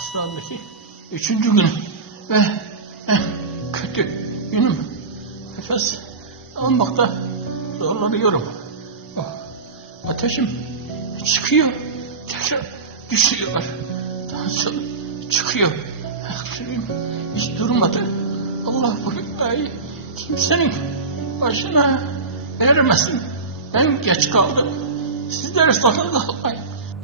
geçti. Üçüncü gün ve eh, kötü günüm. Nefes almakta zorlanıyorum. Oh, ateşim çıkıyor, tekrar düşüyor. Tansiyonum çıkıyor. Aklım hiç durmadı. Allah bu kimsenin başına vermesin. Ben geç kaldım. Sizlere sakın kalmayın.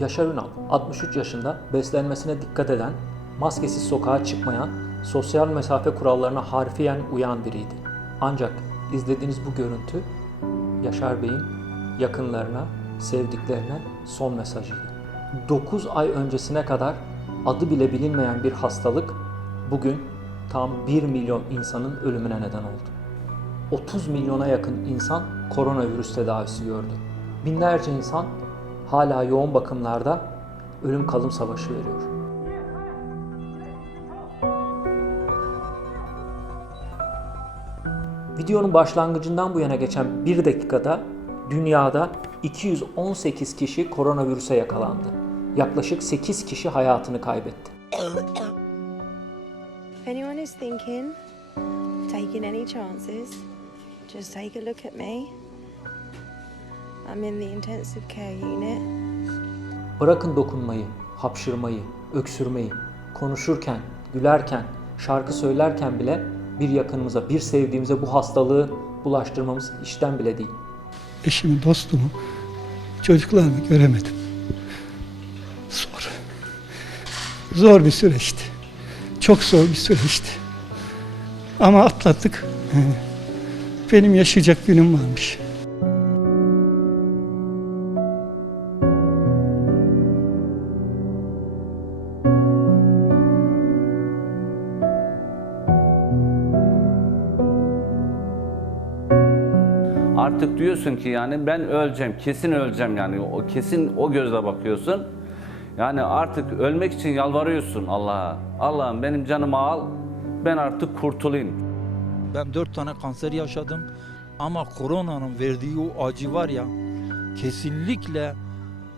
Yaşar Ünal, 63 yaşında, beslenmesine dikkat eden, maskesiz sokağa çıkmayan, sosyal mesafe kurallarına harfiyen uyan biriydi. Ancak izlediğiniz bu görüntü Yaşar Bey'in yakınlarına, sevdiklerine son mesajıydı. 9 ay öncesine kadar adı bile bilinmeyen bir hastalık bugün tam 1 milyon insanın ölümüne neden oldu. 30 milyona yakın insan koronavirüs tedavisi gördü. Binlerce insan hala yoğun bakımlarda ölüm kalım savaşı veriyor. Videonun başlangıcından bu yana geçen bir dakikada dünyada 218 kişi koronavirüse yakalandı. Yaklaşık 8 kişi hayatını kaybetti. If anyone is thinking taking any chances, just take a look at me. I'm in the intensive care unit. Bırakın dokunmayı, hapşırmayı, öksürmeyi, konuşurken, gülerken, şarkı söylerken bile bir yakınımıza, bir sevdiğimize bu hastalığı bulaştırmamız işten bile değil. eşimi, dostumu, çocuklarımı göremedim. Zor. Zor bir süreçti. Çok zor bir süreçti. Ama atlattık. Benim yaşayacak günüm varmış. Artık diyorsun ki yani ben öleceğim, kesin öleceğim yani. O kesin o gözle bakıyorsun. Yani artık ölmek için yalvarıyorsun Allah'a. Allah'ım benim canımı al, ben artık kurtulayım. Ben dört tane kanser yaşadım ama koronanın verdiği o acı var ya kesinlikle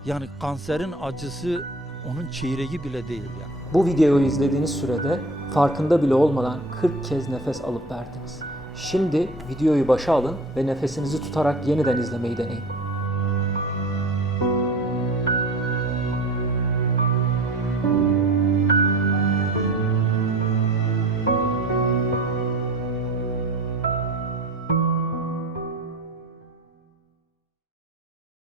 yani kanserin acısı onun çeyreği bile değil ya. Bu videoyu izlediğiniz sürede farkında bile olmadan 40 kez nefes alıp verdiniz. Şimdi videoyu başa alın ve nefesinizi tutarak yeniden izlemeyi deneyin.